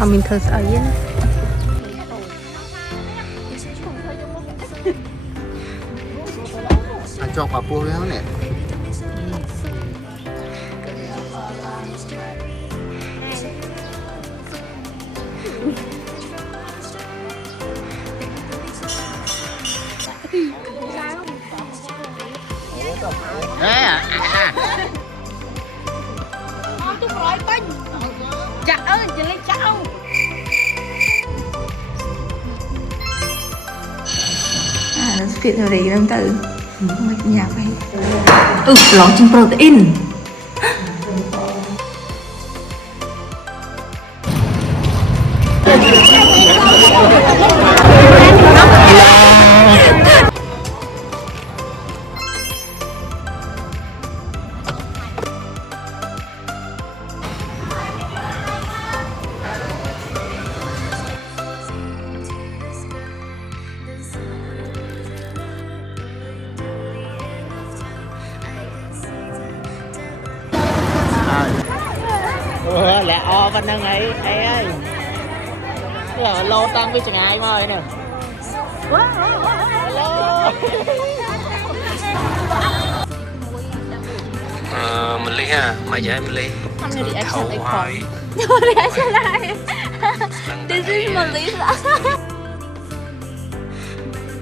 mình thơ sợ ấy. Cho quả pua với nè. Tôi nói bánh. Dạ ơi, chị lấy cháu. Nó sẽ phiền rồi đấy từ mạch nhạc này. Lón chân protein. Lẹ o văn nâng ấy ơi là lô tăng với chừng ai mà nè Mình ly ha, mày dạy mình ly. This is Melissa.